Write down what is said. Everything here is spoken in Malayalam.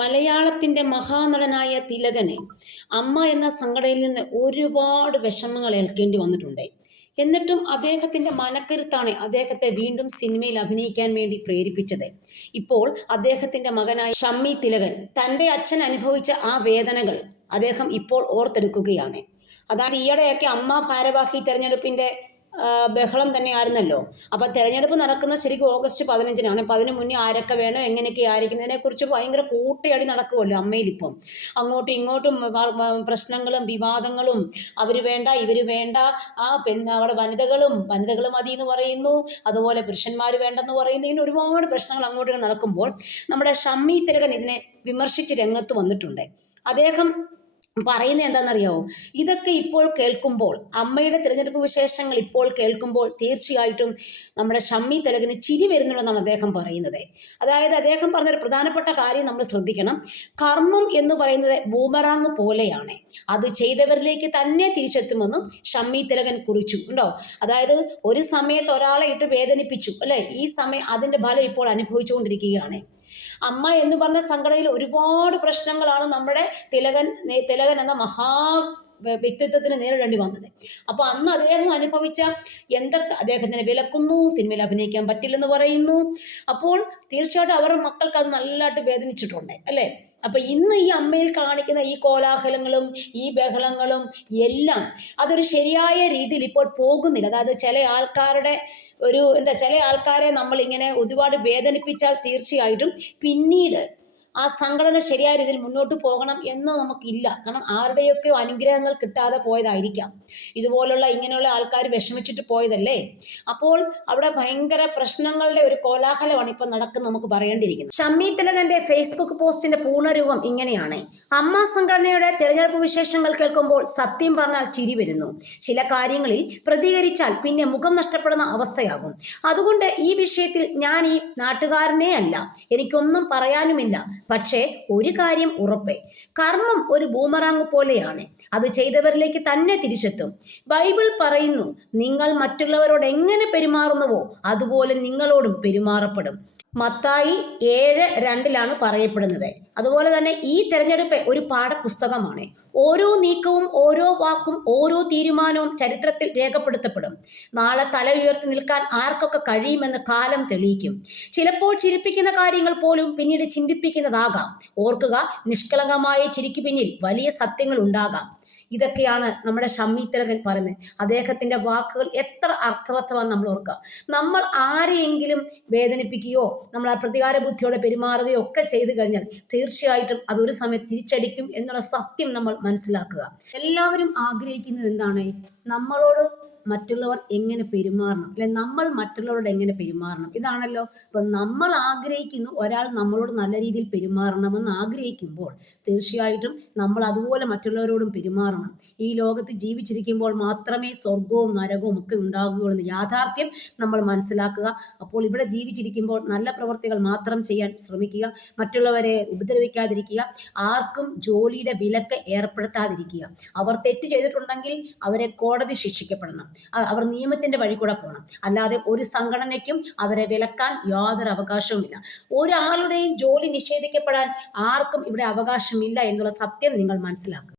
മലയാളത്തിന്റെ മഹാനടനായ തിലകന് അമ്മ എന്ന സംഘടനയിൽ നിന്ന് ഒരുപാട് വിഷമങ്ങൾ ഏൽക്കേണ്ടി വന്നിട്ടുണ്ട്. എന്നിട്ടും അദ്ദേഹത്തിന്റെ മനക്കരുത്താണ് അദ്ദേഹത്തെ വീണ്ടും സിനിമയിൽ അഭിനയിക്കാൻ വേണ്ടി പ്രേരിപ്പിച്ചത്. ഇപ്പോൾ അദ്ദേഹത്തിന്റെ മകനായ ഷമ്മി തിലകൻ തന്റെ അച്ഛൻ അനുഭവിച്ച ആ വേദനകൾ അദ്ദേഹം ഇപ്പോൾ ഓർത്തെടുക്കുകയാണ്. അതായത് ഈയിടെയൊക്കെ അമ്മ ഭാരവാഹി തെരഞ്ഞെടുപ്പിന്റെ ആ, തന്നെ ആയിരുന്നല്ലോ അപ്പോൾ തിരഞ്ഞെടുപ്പ് നടക്കുന്നത് ശരിക്കും ഓഗസ്റ്റ് പതിനഞ്ചിനാണ്. അപ്പം അതിന് മുന്നേ ആരൊക്കെ വേണം എങ്ങനെയൊക്കെ ആയിരിക്കും ഇതിനെക്കുറിച്ച് ഭയങ്കര കൂട്ടയടി നടക്കുമല്ലോ അമ്മയിലിപ്പം. അങ്ങോട്ടും ഇങ്ങോട്ടും പ്രശ്നങ്ങളും വിവാദങ്ങളും അവർ വേണ്ട ഇവർ വേണ്ട ആ പെൺ അവിടെ വനിതകളും വനിതകൾ മതി എന്ന് പറയുന്നു അതുപോലെ പുരുഷന്മാർ വേണ്ടെന്ന് പറയുന്നു ഇങ്ങനെ ഒരുപാട് പ്രശ്നങ്ങൾ അങ്ങോട്ടും നടക്കുമ്പോൾ നമ്മുടെ ഷമ്മി തിലകൻ ഇതിനെ വിമർശിച്ച് രംഗത്ത് വന്നിട്ടുണ്ട്. അദ്ദേഹം പറയുന്നത് എന്താണെന്നറിയോ? ഇതൊക്കെ ഇപ്പോൾ കേൾക്കുമ്പോൾ അമ്മയുടെ തിരഞ്ഞെടുപ്പ് വിശേഷങ്ങൾ ഇപ്പോൾ കേൾക്കുമ്പോൾ തീർച്ചയായിട്ടും നമ്മുടെ ഷമ്മി തിലകിന് ചിരി വരുന്നുള്ളതാണ് അദ്ദേഹം പറയുന്നത്. അതായത് അദ്ദേഹം പറഞ്ഞ ഒരു പ്രധാനപ്പെട്ട കാര്യം നമ്മൾ ശ്രദ്ധിക്കണം. കർമ്മം എന്ന് പറയുന്നത് ബൂമറാങ് പോലെയാണ്. അത് ചെയ്തവരിലേക്ക് തന്നെ തിരിച്ചെത്തുമെന്നും ഷമ്മി തിലകൻ കുറിച്ചു. ഉണ്ടോ? അതായത് ഒരു സമയത്ത് ഒരാളെ ഇട്ട് വേദനിപ്പിച്ചു. അല്ലേ? ഈ സമയം അതിന്റെ ഫലം ഇപ്പോൾ അനുഭവിച്ചുകൊണ്ടിരിക്കുകയാണ്. അമ്മ എന്ന് പറഞ്ഞ സംഘടനയിൽ ഒരുപാട് പ്രശ്നങ്ങളാണ് നമ്മുടെ തിലകൻ തിലകൻ എന്ന മഹാ വ്യ- വ്യക്തിത്വത്തിന് നേരിടേണ്ടി വന്നത്. അപ്പോൾ അന്ന് അദ്ദേഹം അനുഭവിച്ച എന്തൊക്കെ അദ്ദേഹത്തിനെ വിലക്കുന്നു സിനിമയിൽ അഭിനയിക്കാൻ പറ്റില്ലെന്ന് പറയുന്നു. അപ്പോൾ തീർച്ചയായിട്ടും അവരുടെ മക്കൾക്ക് അത് നല്ലതായിട്ട് വേദനിച്ചിട്ടുണ്ട് അല്ലേ? അപ്പൊ ഇന്ന് ഈ അമ്മയിൽ കാണിക്കുന്ന ഈ കോലാഹലങ്ങളും ഈ ബഹളങ്ങളും എല്ലാം അതൊരു ശരിയായ രീതിയിൽ ഇപ്പോൾ പോകുന്നില്ല. അതായത് ചില ആൾക്കാരുടെ ഒരു എന്താ ചില ആൾക്കാരെ നമ്മൾ ഇങ്ങനെ ഒരുപാട് വേദനിപ്പിച്ചാൽ തീർച്ചയായിട്ടും പിന്നീട് ആ സംഘടന ശരിയായ രീതിയിൽ മുന്നോട്ട് പോകണം എന്ന് നമുക്കില്ല. കാരണം ആരുടെയൊക്കെ അനുഗ്രഹങ്ങൾ കിട്ടാതെ പോയതായിരിക്കാം. ഇതുപോലുള്ള ഇങ്ങനെയുള്ള ആൾക്കാർ വിഷമിച്ചിട്ട് പോയതല്ലേ? അപ്പോൾ അവിടെ ഭയങ്കര പ്രശ്നങ്ങളുടെ ഒരു കോലാഹലമാണ് ഇപ്പം നടക്കുന്നത് നമുക്ക് പറയേണ്ടിയിരിക്കുന്നത്. ഷമ്മി തിലകന്റെ ഫേസ്ബുക്ക് പോസ്റ്റിന്റെ പൂർണരൂപം ഇങ്ങനെയാണ്. അമ്മ സംഘടനയുടെ തെരഞ്ഞെടുപ്പ് വിശേഷങ്ങൾ കേൾക്കുമ്പോൾ സത്യം പറഞ്ഞാൽ ചിരി വരുന്നു. ചില കാര്യങ്ങളിൽ പ്രതികരിച്ചാൽ പിന്നെ മുഖം നഷ്ടപ്പെടുന്ന അവസ്ഥയാകും. അതുകൊണ്ട് ഈ വിഷയത്തിൽ ഞാൻ ഈ നാട്ടുകാരനെ അല്ല. എനിക്കൊന്നും പറയാനുമില്ല. പക്ഷേ ഒരു കാര്യം ഉറപ്പേ. കർമ്മം ഒരു ബൂമറാങ് പോലെയാണ്. അത് ചെയ്തവരിലേക്ക് തന്നെ തിരിച്ചെത്തും. ബൈബിൾ പറയുന്നു നിങ്ങൾ മറ്റുള്ളവരോട് എങ്ങനെ പെരുമാറുന്നുവോ അതുപോലെ നിങ്ങളോടും പെരുമാറപ്പെടും. മത്തായി ഏഴ് രണ്ടിലാണ് പറയപ്പെടുന്നത്. അതുപോലെ തന്നെ ഈ തെരഞ്ഞെടുപ്പ് ഒരു പാഠപുസ്തകമാണ്. ഓരോ നീക്കവും ഓരോ വാക്കും ഓരോ തീരുമാനവും ചരിത്രത്തിൽ രേഖപ്പെടുത്തപ്പെടും. നാളെ തല ഉയർത്തി നിൽക്കാൻ ആർക്കൊക്കെ കഴിയുമെന്ന് കാലം തെളിയിക്കും. ചിലപ്പോൾ ചിരിപ്പിക്കുന്ന കാര്യങ്ങൾ പോലും പിന്നീട് ചിന്തിപ്പിക്കുന്നതാകാം. ഓർക്കുക നിഷ്കളങ്കമായ ചിരിക്ക് പിന്നിൽ വലിയ സത്യങ്ങൾ ഉണ്ടാകാം. ഇതൊക്കെയാണ് നമ്മുടെ ഷമ്മി പറയുന്നത്. അദ്ദേഹത്തിന്റെ വാക്കുകൾ എത്ര അർത്ഥവത്തമാണ് നമ്മൾ ഓർക്കുക. നമ്മൾ ആരെയെങ്കിലും വേദനിപ്പിക്കുകയോ നമ്മൾ ആ പ്രതികാര ബുദ്ധിയോടെ പെരുമാറുകയോ ഒക്കെ ചെയ്തു കഴിഞ്ഞാൽ തീർച്ചയായിട്ടും അതൊരു സമയം തിരിച്ചടിക്കും എന്നുള്ള സത്യം നമ്മൾ മനസ്സിലാക്കുക. എല്ലാവരും ആഗ്രഹിക്കുന്നത് എന്താണ്? നമ്മളോട് മറ്റുള്ളവർ എങ്ങനെ പെരുമാറണം? അല്ലെ നമ്മൾ മറ്റുള്ളവരോട് എങ്ങനെ പെരുമാറണം? ഇതാണല്ലോ. ഇപ്പൊ നമ്മൾ ആഗ്രഹിക്കുന്നു ഒരാൾ നമ്മളോട് നല്ല രീതിയിൽ പെരുമാറണമെന്ന് ആഗ്രഹിക്കുമ്പോൾ തീർച്ചയായിട്ടും നമ്മൾ അതുപോലെ മറ്റുള്ളവരോടും പെരുമാറണം. ഈ ലോകത്ത് ജീവിച്ചിരിക്കുമ്പോൾ മാത്രമേ സ്വർഗവും നരകവും ഒക്കെ ഉണ്ടാകുകയുള്ളൂ എന്ന് യാഥാർത്ഥ്യം നമ്മൾ മനസ്സിലാക്കുക. അപ്പോൾ ഇവിടെ ജീവിച്ചിരിക്കുമ്പോൾ നല്ല പ്രവർത്തികൾ മാത്രം ചെയ്യാൻ ശ്രമിക്കുക. മറ്റുള്ളവരെ ഉപദ്രവിക്കാതിരിക്കുക. ആർക്കും ജോലിയുടെ വിലക്ക് ഏർപ്പെടുത്താതിരിക്കുക. അവർ തെറ്റ് ചെയ്തിട്ടുണ്ടെങ്കിൽ അവരെ കോടതി ശിക്ഷിക്കപ്പെടണം. അവർ നിയമത്തിന്റെ വഴി കൂടെ പോകണം അല്ലാതെ ഒരു സംഘടനയ്ക്കും അവരെ വിലക്കാൻ യാതൊരു അവകാശവുമില്ല. ഒരാളുടെയും ജോലി നിഷേധിക്കപ്പെടാൻ ആർക്കും ഇവിടെ അവകാശമില്ല എന്നുള്ള സത്യം നിങ്ങൾ മനസ്സിലാക്കുക.